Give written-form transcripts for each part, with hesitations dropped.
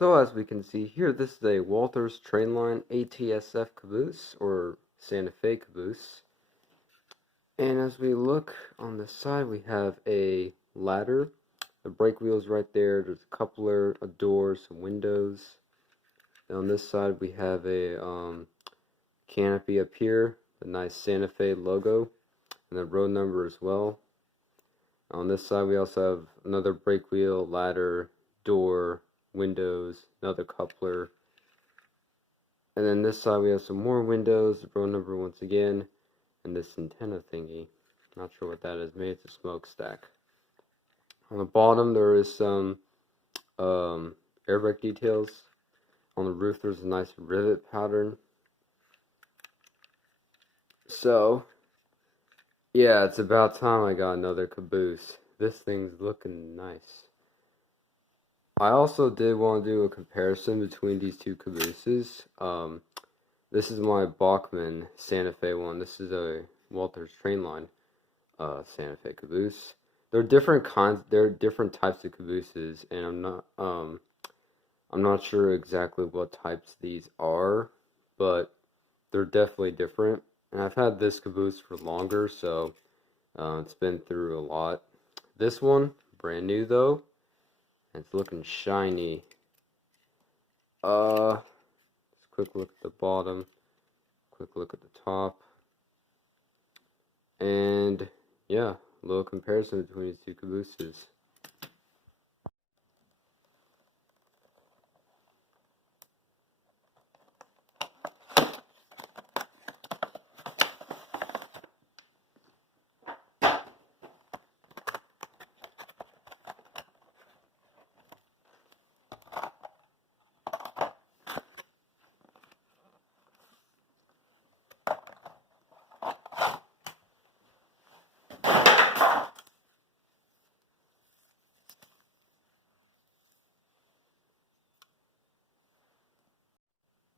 So as we can see here, this is a Walthers train line ATSF caboose, or Santa Fe caboose. And as we look on the side, we have a ladder. The brake wheel's right there. There's a coupler, a door, some windows. And on this side, we have a canopy up here, the nice Santa Fe logo, and the road number as well. On this side, we also have another brake wheel, ladder, door, windows, another coupler. And then this side, we have some more windows, the road number once again, and this antenna thingy. Not sure what that is. Maybe it's a smokestack. On the bottom, there is some airbag details. On the roof, there's a nice rivet pattern. So, yeah, it's about time I got another caboose. This thing's looking nice. I also did want to do a comparison between these two cabooses. This is my Bachmann Santa Fe one. This is a Walthers train line Santa Fe caboose. They're different kinds. They're different types of cabooses, and I'm not sure exactly what types these are, but they're definitely different. And I've had this caboose for longer, so it's been through a lot. This one, brand new though. It's looking shiny. Just quick look at the bottom, quick look at the top, and yeah, a little comparison between these two cabooses.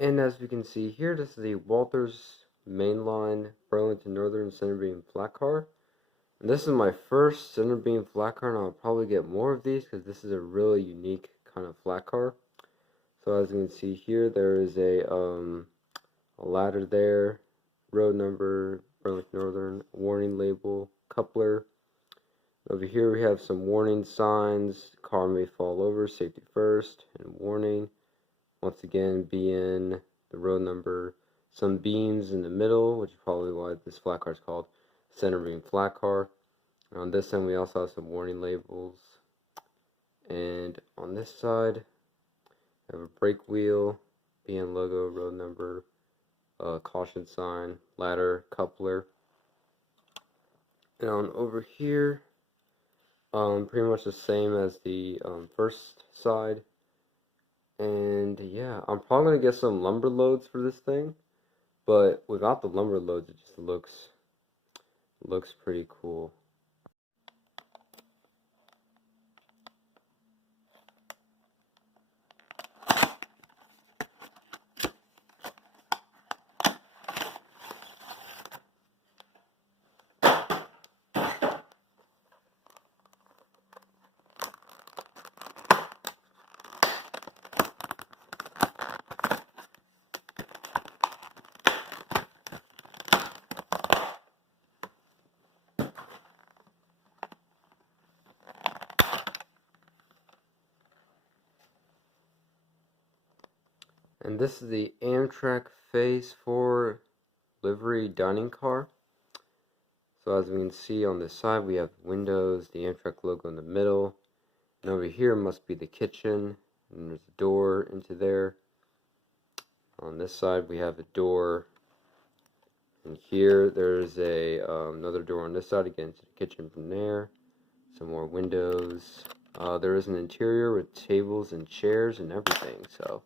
And as we can see here, this is the Walthers mainline Burlington Northern centerbeam flatcar. And this is my first centerbeam flatcar, and I'll probably get more of these because this is a really unique kind of flatcar. So as you can see here, there is a ladder there, road number, Burlington Northern, warning label, coupler. Over here we have some warning signs: car may fall over, safety first, and warning. Once again, BN, the road number, some beams in the middle, which is probably why this flat car is called centerbeam flat car. On this end, we also have some warning labels. And on this side, I have a brake wheel, BN logo, road number, caution sign, ladder, coupler. And on over here, pretty much the same as the first side. And yeah, I'm probably going to get some lumber loads for this thing, but without the lumber loads, it just looks pretty cool. And this is the Amtrak Phase 4 livery dining car. So as we can see on this side, we have windows, the Amtrak logo in the middle. And over here must be the kitchen, and there's a door into there. On this side, we have a door. And here, there's another door on this side, again, to the kitchen from there. Some more windows. There is an interior with tables and chairs and everything, so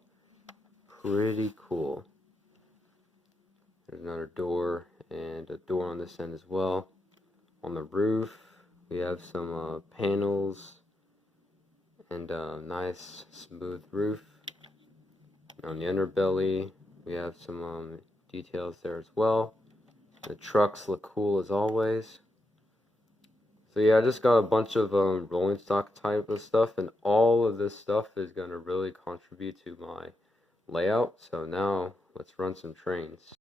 pretty cool. There's another door and a door on this end as well. On the roof, we have some panels and a nice smooth roof. And on the underbelly, we have some details there as well. The trucks look cool as always. So yeah, I just got a bunch of rolling stock type of stuff, and all of this stuff is going to really contribute to my layout. So now let's run some trains.